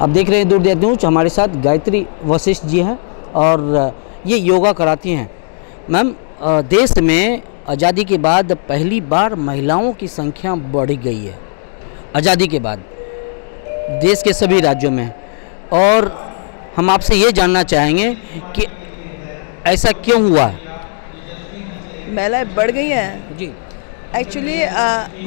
आप देख रहे हैं दूर देश न्यूज। हमारे साथ गायत्री वशिष्ठ जी हैं और ये योगा कराती हैं। मैम, देश में आज़ादी के बाद पहली बार महिलाओं की संख्या बढ़ गई है आज़ादी के बाद देश के सभी राज्यों में, और हम आपसे ये जानना चाहेंगे कि ऐसा क्यों हुआ है? महिलाएं बढ़ गई हैं जी। एक्चुअली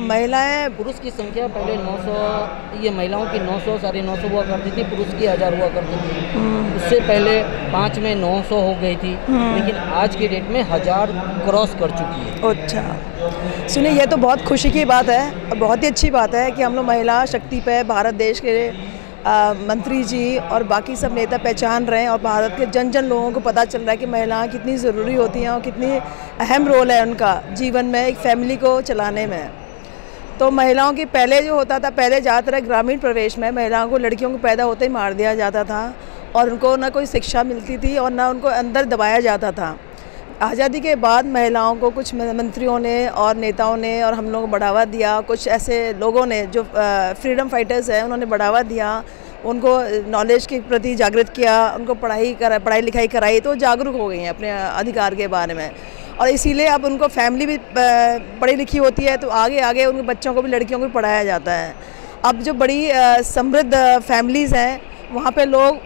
महिलाएं पुरुष की संख्या पहले 900, ये महिलाओं की 900 साढ़े 900 हुआ करती थी, पुरुष की 1000 हुआ करती थी। उससे पहले 5 में 900 हो गई थी, लेकिन आज के डेट में 1000 क्रॉस कर चुकी है। अच्छा, सुनिए, ये तो बहुत खुशी की बात है और बहुत ही अच्छी बात है कि हम लोग महिला शक्ति पे भारत देश के मंत्री जी और बाकी सब नेता पहचान रहे हैं और भारत के जन जन लोगों को पता चल रहा है कि महिलाएं कितनी ज़रूरी होती हैं और कितनी अहम रोल है उनका जीवन में, एक फैमिली को चलाने में। तो महिलाओं की पहले जो होता था, पहले ज़्यादातर ग्रामीण प्रदेश में महिलाओं को, लड़कियों को पैदा होते ही मार दिया जाता था और उनको ना कोई शिक्षा मिलती थी और ना उनको अंदर दबाया जाता था। आज़ादी के बाद महिलाओं को कुछ मंत्रियों ने और नेताओं ने और हम लोगों को बढ़ावा दिया, कुछ ऐसे लोगों ने जो फ्रीडम फाइटर्स हैं उन्होंने बढ़ावा दिया, उनको नॉलेज के प्रति जागृत किया, उनको पढ़ाई लिखाई कराई, तो जागरूक हो गई हैं अपने अधिकार के बारे में। और इसीलिए अब उनको फैमिली भी पढ़ी लिखी होती है तो आगे आगे उनके बच्चों को भी, लड़कियों को भी पढ़ाया जाता है। अब जो बड़ी समृद्ध फैमिलीज़ हैं वहाँ पे लोग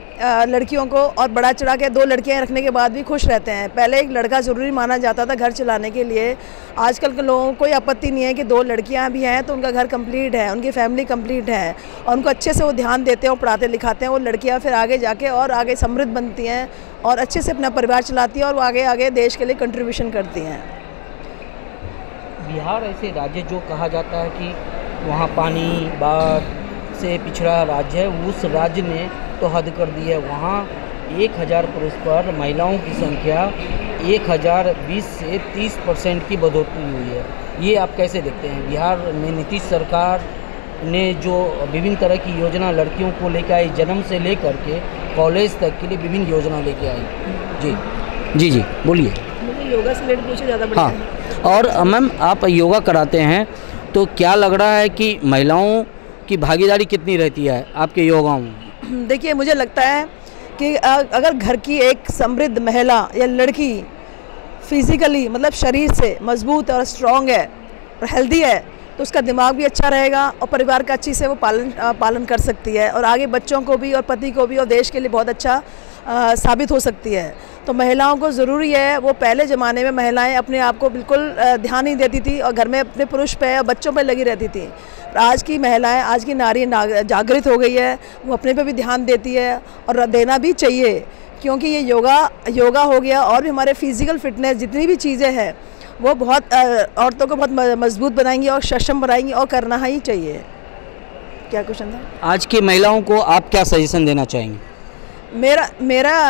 लड़कियों को और बढ़ा चढ़ा के 2 लड़कियां रखने के बाद भी खुश रहते हैं। पहले एक लड़का ज़रूरी माना जाता था घर चलाने के लिए। आजकल के लोगों को कोई आपत्ति नहीं है कि 2 लड़कियां भी हैं तो उनका घर कंप्लीट है, उनकी फैमिली कंप्लीट है और उनको अच्छे से वो ध्यान देते हैं और पढ़ाते लिखाते हैं। वो लड़कियां फिर आगे जाके और आगे समृद्ध बनती हैं और अच्छे से अपना परिवार चलाती हैं और वो आगे आगे देश के लिए कंट्रीब्यूशन करती हैं। बिहार ऐसे राज्य जो कहा जाता है कि वहाँ पानी बाढ़ से पिछड़ा राज्य है, उस राज्य ने तो हद कर दी है। वहाँ 1000 पुरुष पर महिलाओं की संख्या 1020 से 30% की बढ़ोतरी हुई है। ये आप कैसे देखते हैं? बिहार में नीतीश सरकार ने जो विभिन्न तरह की योजना लड़कियों को लेकर आई, जन्म से लेकर के कॉलेज तक के लिए विभिन्न योजना लेके आई। जी जी जी, बोलिए। मुझे योगा से रिलेटेड पूछे ज़्यादा बढ़िया है। हाँ, और मैम आप योगा कराते हैं तो क्या लग रहा है कि महिलाओं की भागीदारी कितनी रहती है आपके योगाओं में? देखिए, मुझे लगता है कि अगर घर की एक समृद्ध महिला या लड़की फिज़िकली मतलब शरीर से मजबूत और स्ट्रॉन्ग है और हेल्दी है तो उसका दिमाग भी अच्छा रहेगा और परिवार का अच्छी से वो पालन कर सकती है और आगे बच्चों को भी और पति को भी और देश के लिए बहुत अच्छा साबित हो सकती है। तो महिलाओं को ज़रूरी है, वो पहले ज़माने में महिलाएं अपने आप को बिल्कुल ध्यान नहीं देती थी और घर में अपने पुरुष पे और बच्चों पे लगी रहती थी। आज की महिलाएं, आज की नारी जागृत हो गई है, वो अपने पे भी ध्यान देती है और देना भी चाहिए, क्योंकि ये योगा हो गया और भी हमारे फिज़िकल फिटनेस जितनी भी चीज़ें हैं वो बहुत औरतों को बहुत मजबूत बनाएंगी और सक्षम बनाएंगी और करना ही चाहिए। क्या क्वेश्चन था? आज की महिलाओं को आप क्या सजेशन देना चाहेंगे?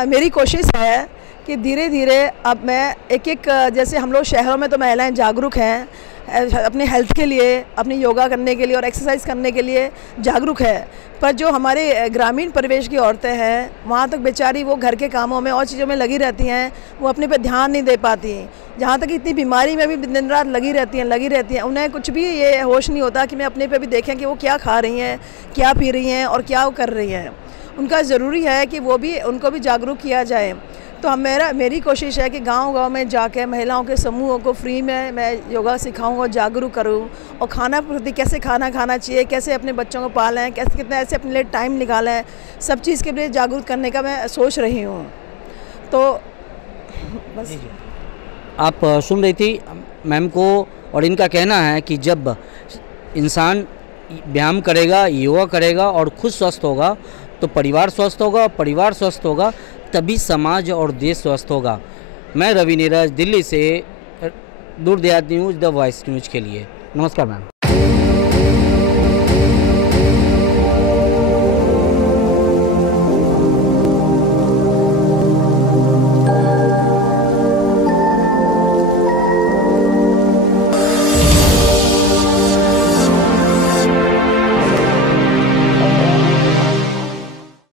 मेरी कोशिश है कि धीरे धीरे अब मैं एक जैसे हम लोग शहरों में तो महिलाएं जागरूक हैं अपने हेल्थ के लिए, अपनी योगा करने के लिए और एक्सरसाइज करने के लिए जागरूक है, पर जो हमारे ग्रामीण परिवेश की औरतें हैं वहाँ तक बेचारी वो घर के कामों में और चीज़ों में लगी रहती हैं, वो अपने पे ध्यान नहीं दे पाती। जहाँ तक इतनी बीमारी में भी दिन रात लगी रहती हैं, उन्हें कुछ भी ये होश नहीं होता कि मैं अपने पे भी देखें कि वो क्या खा रही हैं, क्या पी रही हैं और क्या वो कर रही हैं। उनका ज़रूरी है कि उनको भी जागरूक किया जाए। तो मेरी कोशिश है कि गांव-गांव में जाके महिलाओं के समूहों को फ्री में मैं योगा सिखाऊं और जागरूक करूं और खाना प्रति कैसे खाना चाहिए, कैसे अपने बच्चों को पालें, कैसे कितना ऐसे अपने लिए टाइम निकालें, सब चीज़ के लिए जागरूक करने का मैं सोच रही हूं। तो बस आप सुन रही थी मैम को, और इनका कहना है कि जब इंसान व्यायाम करेगा, योगा करेगा और खुद स्वस्थ होगा तो परिवार स्वस्थ होगा, परिवार स्वस्थ होगा तभी समाज और देश स्वस्थ होगा। मैं रवि नीरज, दिल्ली से दूर देहात न्यूज़, द वॉइस न्यूज़ के लिए। नमस्कार मैम।